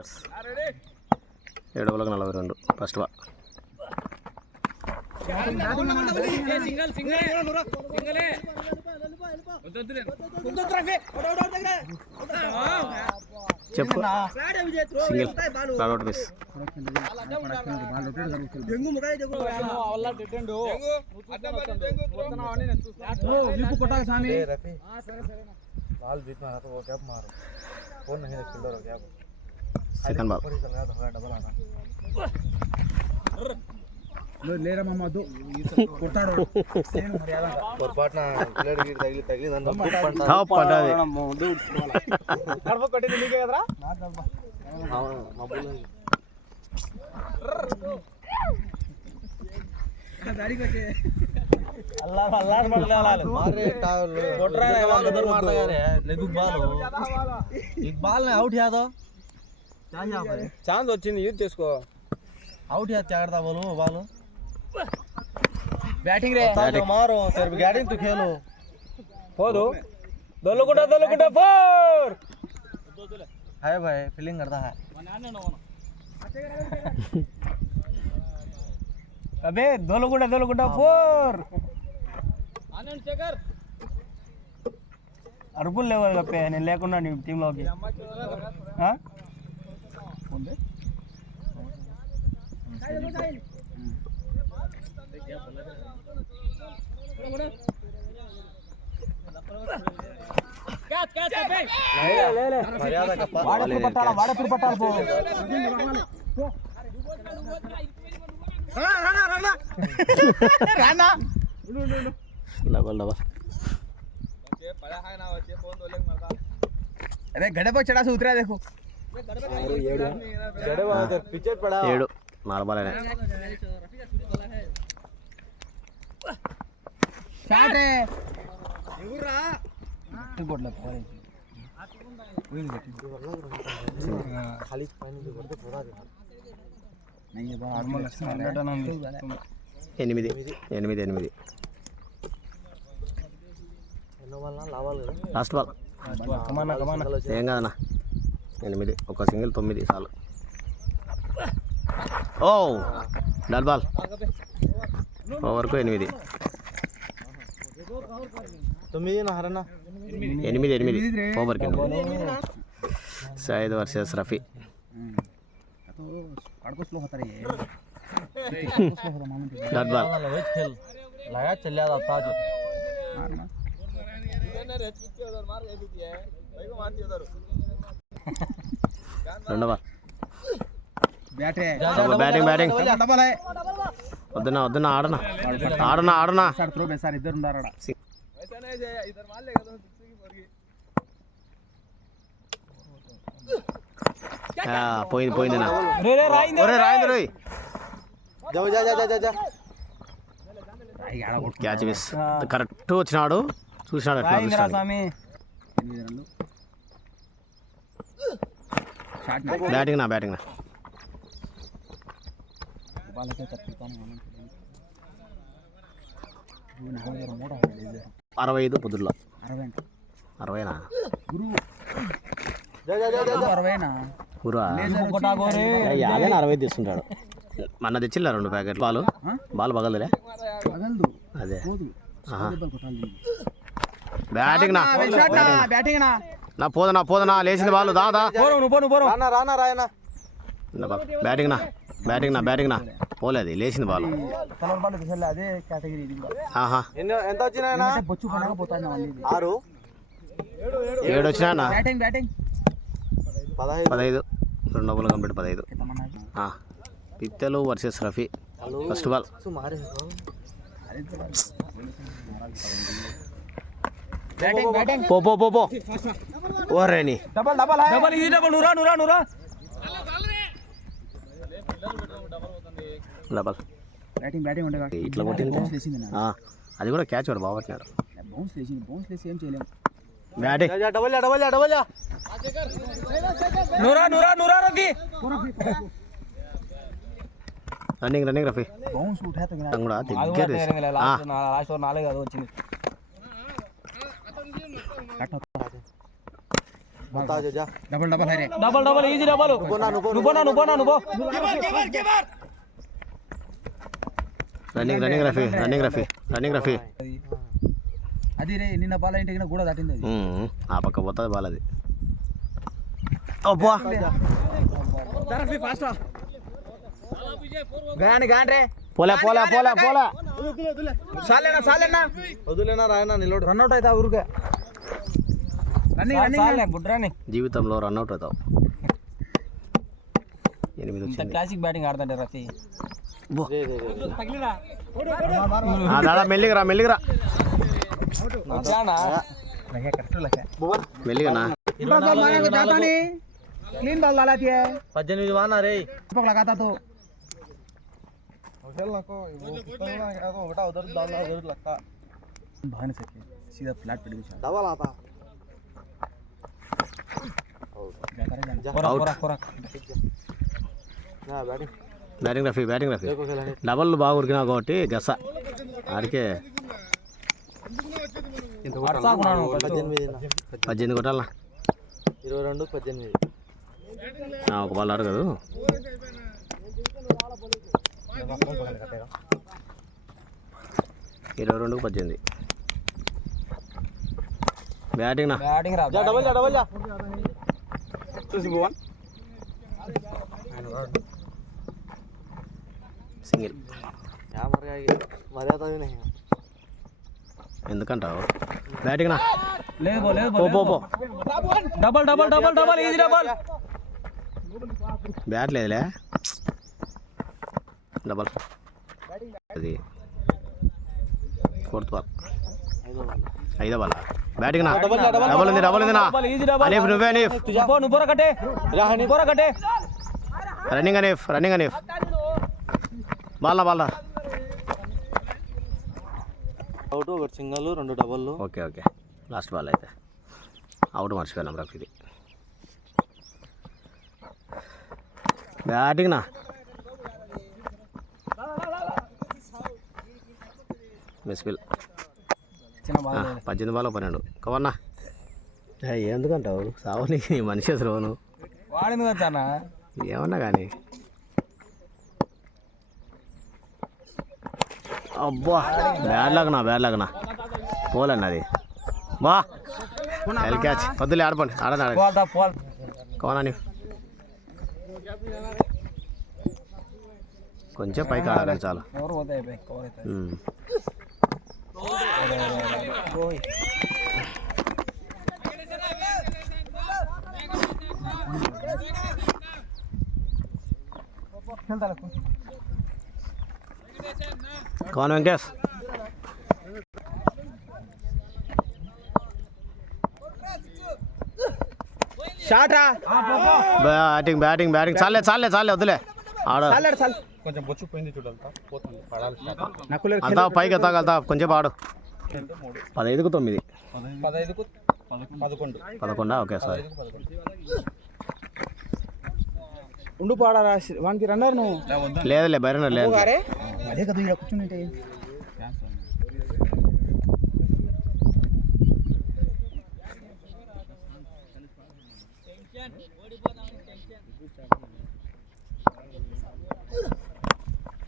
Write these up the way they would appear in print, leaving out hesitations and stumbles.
Batters 7 ఓవర్లకు 42 first ball. చెప్పు single run out miss. Second ball. లేరా మమ్మదు కొట్టాడు పొరపాటున ప్లేట్ గిట్ తగిలి తగిలిందంట టాప్ పడ్డది. కడప కొట్టింది నీకే కదరా అవును మబ్బులు దాడికి వచ్చే అల్లాహ్ అల్లాహ్ మళ్ళాలి మారే టావల్ కొట్రా ఎవరు మారతారే లెగ్ బాల్ ఇక్ బాల్ ని అవుట్ యాదో ఛాన్స్ వచ్చింది యూజ్ చేసుకో అవుట్ యాద్ చాడతా బోలు బాల్ बैटिंग रे मारो तेरे बैटिंग तू खेलो फोदो दोलकुटा फोर है भाई फीलिंग करता है अबे दोलकुटा फोर आनंद शेखर అరుపులు లేవు కప్పే నేను లేకుండా నీ టీంలోకి अरे गड़े पर चढ़ा से उतरा देखो 7 4 బాల్ शॉट है ఎగురా కొట్ల పోరే खाली पानी से करते पूरा दे नहीं ये बात नॉर्मल है 8 ఎన్నో బాల్ లావాలి లాస్ట్ బాల్. కమానా ఏం కాదన్నా 8 ఒక సింగిల్ 9 చాలు. ఓ డాట్ బాల్ ఓవర్కు 8 ఓవర్కి Saeed versus Rafi. Dot ball लगा चल जाता ताज రెండో బాల్. బ్యాటింగ్ వద్దునా ఆడనా సార్ ఇద్దరు ఉన్నారు పోయిందినా క్యాచ్ మిస్. కరెక్ట్ వచ్చినాడు చూసినాడు బ్యాటింగ్ నా 65 పొద్దుల్లో 60నా గురువా 60 తీసుకుంటాడు. మొన్న తెచ్చిల్లా 2 ప్యాకెట్లు బాల్ పగలదులే అదే బ్యాటింగ్ నా పోదనా లేచింది బాల్ దాదా బ్యాటింగ్ నా పోలేదు లేచింది బాల్. ఎంత వచ్చినా 7 వచ్చినా 15 2 ఓవర్లు కంప్లీట్ 15. పిత్తలు వర్సెస్ రఫీ ఫస్ట్ బాల్. పో ఓరేని డబల్ ఇట్లా కొట్టింది అది కూడా క్యాచ్ వాడు బాగుపట్టినాడు. బ్యాటింగ్ రన్నింగ్ రఫీ కూడా దగ్గర డబల్ డబల్ ఈజీ డబల్ నువ్వు రన్నింగ్ రఫీ అది రే నిన్న బాల్ ఇంటికి కూడా దాటింది అది. ఆ పక్క పోతుంది బాల్ అది. అబ్బా పోలే వదిలేనా రాయనా నిలబడు రన్అట్ అవుతా ఊరికే జీవితంలో రన్అట్ అవుతావు. 8 వచ్చింది. క్లాసిక్ బ్యాటింగ్ ఆడుతుంటే రఫీ దాదా మెల్లిగరా మెల్లిగానా 18 వానా రే लगाता तो भाग नहीं सके सीधा फ्लैट पड़ गया डबल आता బ్యాటింగ్ రఫీ డబల్ బాగా ఉరికినా కాబట్టి గస ఆడికే 18 కొట్టాలనా 22-18 ఒక బాల్ ఆడగదు. 22-18 బ్యాటింగ్ సింగిల్ ఎందుకంటావు batting double easy double bat లేదులే డబల్ అది 4th బాల్ 5వ బాల్ బ్యాటింగ్ డబల్ ఉంది అనీఫ్ నువ్వే రన్నింగ్ అనీఫ్ బాల్ అవుట్ ఒకటి single 2 double. Okay last ball అయితే అవుట్ మర్చిపోయినాం రఫీది. బ్యాటింగ్ 18 బాల్ 12 కవన్నా ఎందుకంటావు సావని మనిషి అసలు వాడింది కదా ఏమన్నా కానీ అబ్బా బ్యాడ్ లాగనా పోలండి అది బా ఎల్ క్యాచ్ వద్దులే ఆడపండి కవనా కొంచెం పైకి ఆడాలి చాలు. కౌన్ వెంకటేష్ షాట్ రా బ్యాటింగ్ చాలే వద్దులే ఆడ కొంచెం బొచ్చుపోయింది చూడాలి అంతా పైకి ఎత్తాగలుగుతా కొంచెం ఆడు 15-9 11 ఓకే సారీ ఉండు పాడారా వానికి రన్నర్ నువ్వు లేదులే బైరన్ లేదు అదే కదా ఇక్కడ కూర్చుంటే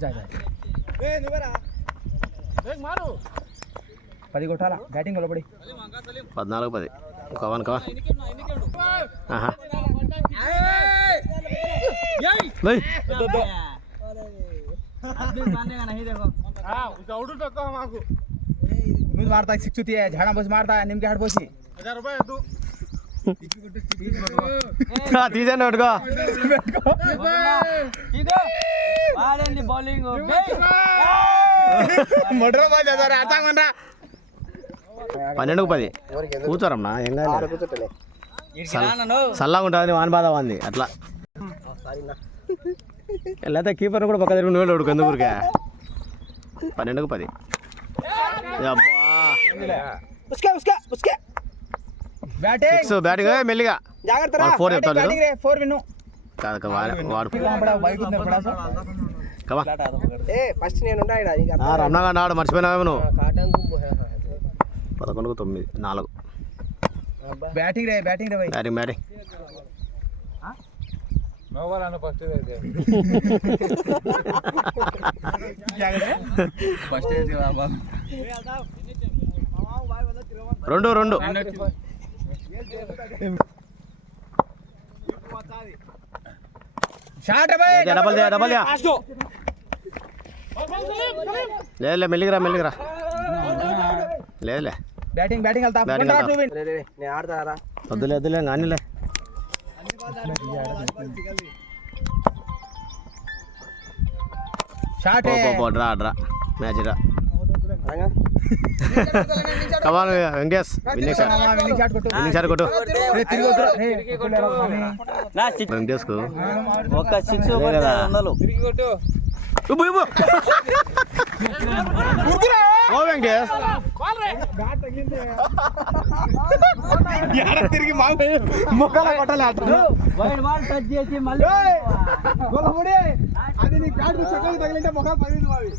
जा 10 కొట్టాలా బ్యాటింగ్ నిలబడి 14-10 కవన్ ఆహా మీరు మారతా 6 తీయ झाड़ा बस मारता निमके हाड बसी 1000 रुपये तू తీసేయండి ఒకటిగా ఆడండి బౌలింగ్ మొదటి బాల్ చేశారు అర్థంగా 12-10 కూర్చోరమ్మా ఏం కాదు చల్లగా ఉంటుంది వాన్ బాధ వాంది అట్లా లేకపోతే కీపర్ కూడా పక్క తిరిగి నువ్వు ఉడుకు ఎందుకు 12-10 బ్యాటింగ్ మెల్లిగా 4 చెప్తాడు రమణగా ఆడు మర్చిపోయినావేమో నువ్వు 11-9 4 బ్యాటింగ్ రే బ్యాటింగ్ రే బ్యాటింగ్ బ్యాటింగ్ రెండు రెండు shot double they double they లేదు మెల్లిగిరా మెల్లిగిరా లేదులే బ్యాటింగ్ బ్యాటింగ్ వెళ్తా బ్యాటింగ్ వెళ్తా. నేను ఆడతారా వద్దులే వద్దులే కానీలే shot draw draw match draw come on Venkatesh winning shot winning shot కొట్టు వెంకటేష్ కు ఒక్క 6 ఓ వెంకటేష్ తిరిగి ముఖాల కొట్టాలి టచ్ చేసి మళ్ళీ అది నీ బ్యాట్ తగిలింటే ముఖాలు పగిలింది మావి